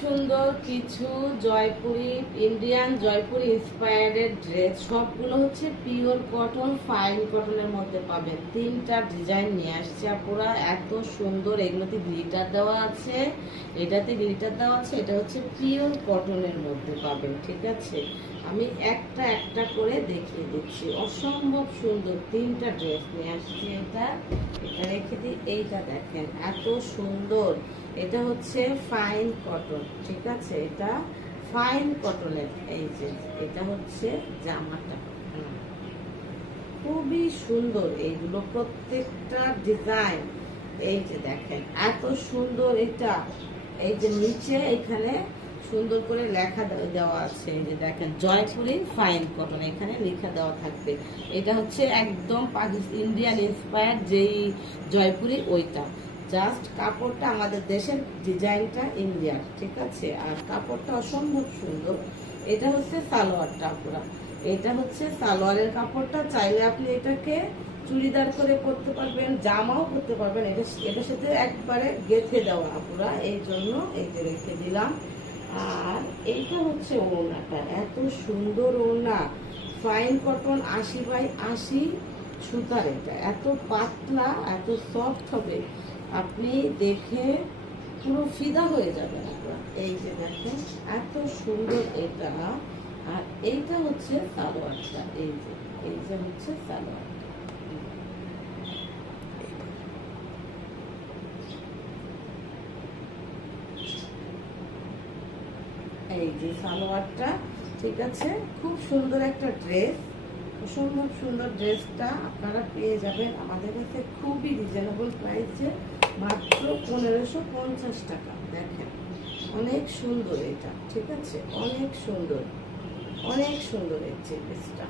সুন্দর কিছু Jaipuri Indian Jaipuri ইন্সপায়ার্ডের dress, সবগুলো হচ্ছে পিওর কটন ফাইন কটনের মধ্যে পাবেন। তিনটা ডিজাইন নিয়ে আসছে আপুরা, এত সুন্দর। এগুলোতে গ্লিটার দেওয়া আছে, এটাতে গ্লিটার দেওয়া আছে। এটা হচ্ছে পিওর কটনের মধ্যে পাবেন, ঠিক আছে। আমি একটা একটা করে দেখিয়ে দিচ্ছি। অসম্ভব সুন্দর তিনটা ড্রেস নিয়ে আসছি। এটা রেখে দিই। এইটা দেখেন এত সুন্দর। এটা হচ্ছে ফাইন কটন, ঠিক আছে। এটা ফাইন কটনের। এই যে এটা হচ্ছে জামাটা, খুবই সুন্দর। এইগুলো প্রত্যেকটা ডিজাইন, এই যে দেখেন এত সুন্দর। এটা এই যে নিচে এখানে সুন্দর করে লেখা দেওয়া আছে, এই যে দেখেন জয়পুরি ফাইন কটন, এখানে লেখা দেওয়া থাকবে। এটা হচ্ছে একদম ইন্ডিয়ান ইন্সপায়ার্ড যেই জয়পুরি, ওইটা জাস্ট কাপড়টা আমাদের দেশের, ডিজাইনটা ইন্ডিয়ান, ঠিক আছে। আর কাপড়টা অসম্ভব সুন্দর। এটা হচ্ছে সালোয়ারটা পুরা, এটা হচ্ছে সালোয়ারের কাপড়টা। চাইলে আপনি এটাকে চুড়িদার করে পরতে পারবেন, জামাও পরতে পারবেন। এটার সাথে একবারে গেঁথে দেওয়া পুরা, এই জন্য এই যে রেখে দিলাম। আর এইটা হচ্ছে ওড়নাটা, এত সুন্দর ওড়না। ফাইন কটন 80/80 সুতার। এটা এত পাতলা, এত সফট হবে, আপনি দেখে পুরো ফিদা হয়ে যাবেন আপনারা। এই যে দেখেন এত সুন্দর এটা। আর এইটা হচ্ছে সালোয়ারটা, এই যে হচ্ছে সালোয়ার। এই যে সালোয়ারটা, ঠিক আছে। খুব সুন্দর একটা ড্রেস, অসম্ভব সুন্দর। ড্রেসটা আপনারা পেয়ে যাবেন আমাদের কাছে খুবই রিজনেবল প্রাইসে, মাত্র 1550 টাকা। দেখেন অনেক সুন্দর এটা, ঠিক আছে। অনেক সুন্দর, অনেক সুন্দর এই ড্রেসটা।